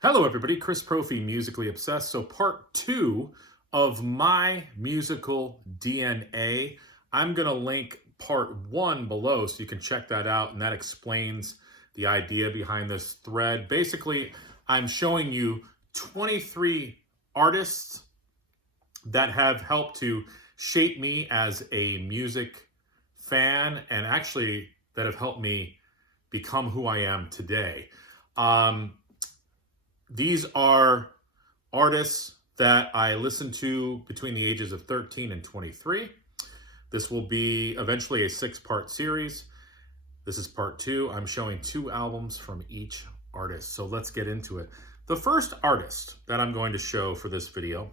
Hello, everybody. Chris Profi, Musically Obsessed. So, part two of my musical DNA. I'm going to link part one below so you can check that out, and that explains the idea behind this thread. Basically, I'm showing you 23 artists that have helped to shape me as a music fan and actually that have helped me become who I am today. These are artists that I listened to between the ages of 13 and 23. This will be eventually a 6-part series. This is part two. I'm showing 2 albums from each artist. So let's get into it. The first artist that I'm going to show for this video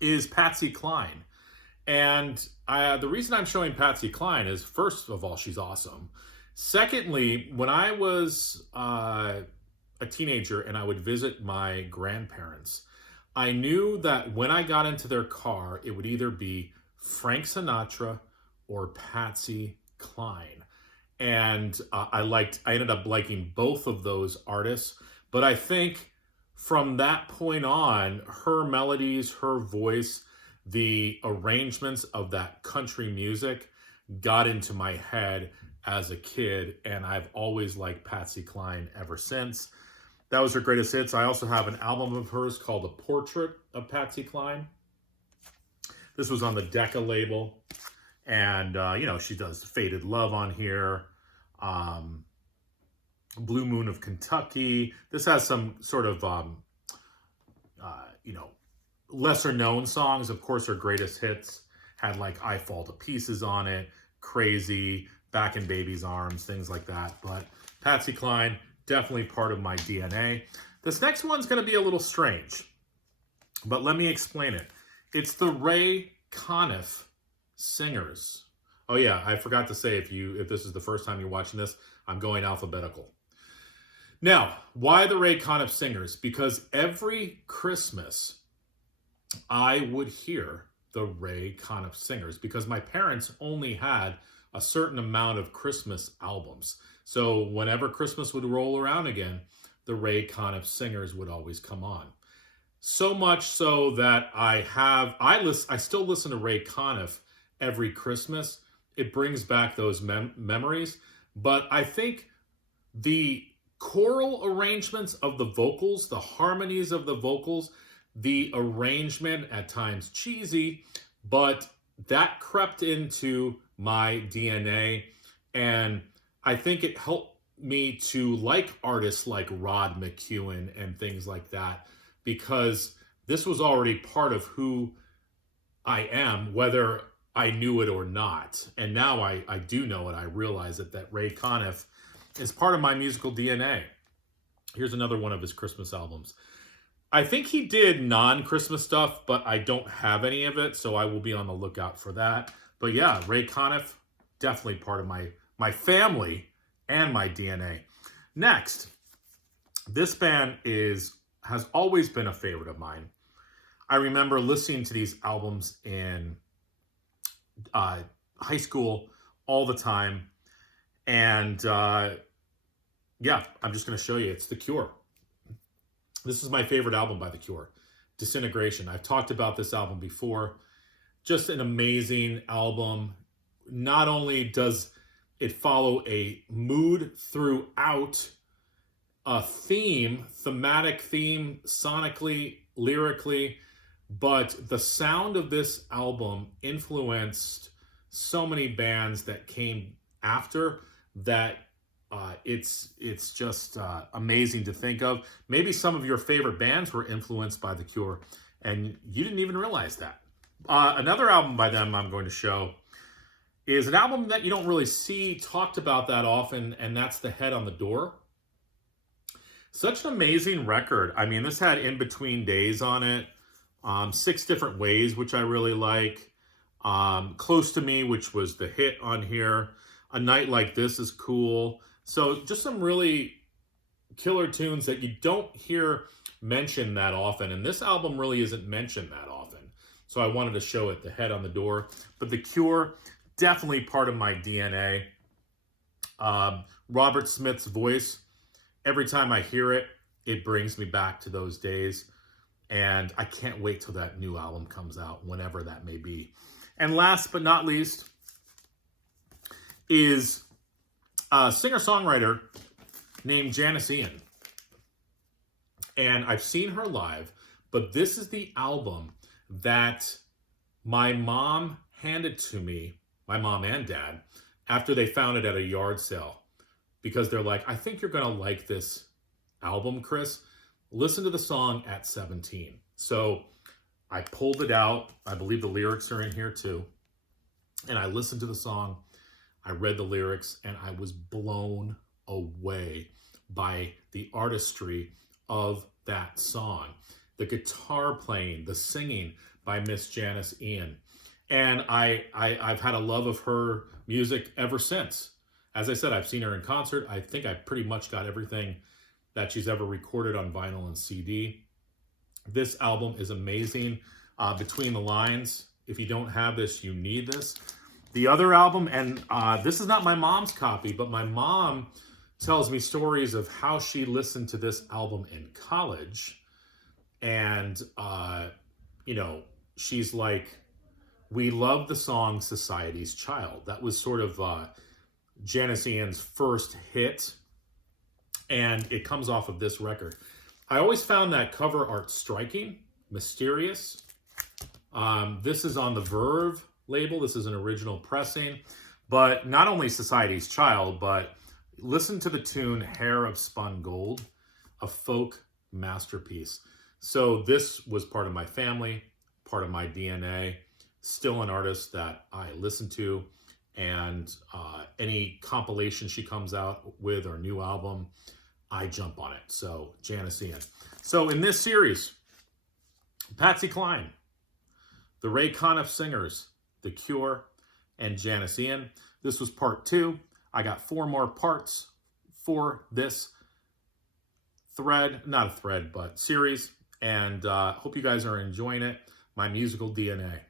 is Patsy Cline. And the reason I'm showing Patsy Cline is, first of all, she's awesome. Secondly, when I was a teenager and I would visit my grandparents, I knew that when I got into their car, it would either be Frank Sinatra or Patsy Cline. And I ended up liking both of those artists. But I think from that point on, her melodies, her voice, the arrangements of that country music got into my head as a kid. And I've always liked Patsy Cline ever since. That was her greatest hits. I also have an album of hers called A Portrait of Patsy Cline. This was on the Decca label. And, she does Faded Love on here. Blue Moon of Kentucky. This has some sort of, lesser known songs. Of course, her greatest hits had like I Fall to Pieces on it, Crazy, Back in Baby's Arms, things like that. But Patsy Cline, definitely part of my DNA. This next one's going to be a little strange, but let me explain it. It's the Ray Conniff Singers. Oh yeah, I forgot to say, if this is the first time you're watching this, I'm going alphabetical. Now, why the Ray Conniff Singers? Because every Christmas I would hear the Ray Conniff Singers because my parents only had a certain amount of Christmas albums. So whenever Christmas would roll around again, the Ray Conniff Singers would always come on. So much so that I still listen to Ray Conniff every Christmas. It brings back those memories. But I think the choral arrangements of the vocals, the harmonies of the vocals, the arrangement, at times cheesy, but that crept into my DNA. And I think it helped me to like artists like Rod McEwen and things like that, because this was already part of who I am, whether I knew it or not. And now I do know it. I realize that Ray Conniff is part of my musical DNA. Here's another one of his Christmas albums. I think he did non-Christmas stuff, but I don't have any of it, so I will be on the lookout for that. But yeah, Ray Conniff, definitely part of my family and my DNA. Next, this band has always been a favorite of mine. I remember listening to these albums in high school all the time. And I'm just going to show you. It's The Cure. This is my favorite album by The Cure, Disintegration. I've talked about this album before. Just an amazing album. Not only does it follow a mood throughout, a thematic theme, sonically, lyrically, but the sound of this album influenced so many bands that came after that. It's just amazing to think of. Maybe some of your favorite bands were influenced by The Cure, and you didn't even realize that. Another album by them I'm going to show is an album that you don't really see talked about that often, and that's The Head on the Door. Such an amazing record. I mean, this had In Between Days on it, 6 Different Ways, which I really like, Close to Me, which was the hit on here, A Night Like This is cool. So just some really killer tunes that you don't hear mentioned that often. And this album really isn't mentioned that often. So I wanted to show it, The Head on the Door. But The Cure, definitely part of my DNA. Robert Smith's voice, every time I hear it, it brings me back to those days. And I can't wait till that new album comes out, whenever that may be. And last but not least is a singer-songwriter named Janis Ian. And I've seen her live, but this is the album that my mom handed to me, my mom and dad, after they found it at a yard sale. Because they're like, I think you're going to like this album, Chris. Listen to the song At 17. So I pulled it out. I believe the lyrics are in here too. And I listened to the song. I read the lyrics, and I was blown away by the artistry of that song. The guitar playing, the singing by Miss Janis Ian. And I've had a love of her music ever since. As I said, I've seen her in concert. I think I pretty much got everything that she's ever recorded on vinyl and CD. This album is amazing. Between the Lines, if you don't have this, you need this. The other album, and this is not my mom's copy, but my mom tells me stories of how she listened to this album in college. And, you know, she's like, we love the song Society's Child. That was sort of Janis Ian's first hit, and it comes off of this record. I always found that cover art striking, mysterious. This is on the Verve label. This is an original pressing, but not only Society's Child, but listen to the tune Hair of Spun Gold, a folk masterpiece. So this was part of my family, part of my DNA, still an artist that I listen to, and any compilation she comes out with or new album, I jump on it. So Janis Ian. So in this series, Patsy Cline, the Ray Conniff Singers, The Cure, and Janis Ian. This was part 2. I got 4 more parts for this thread, not a thread, but series. And hope you guys are enjoying it. My musical DNA.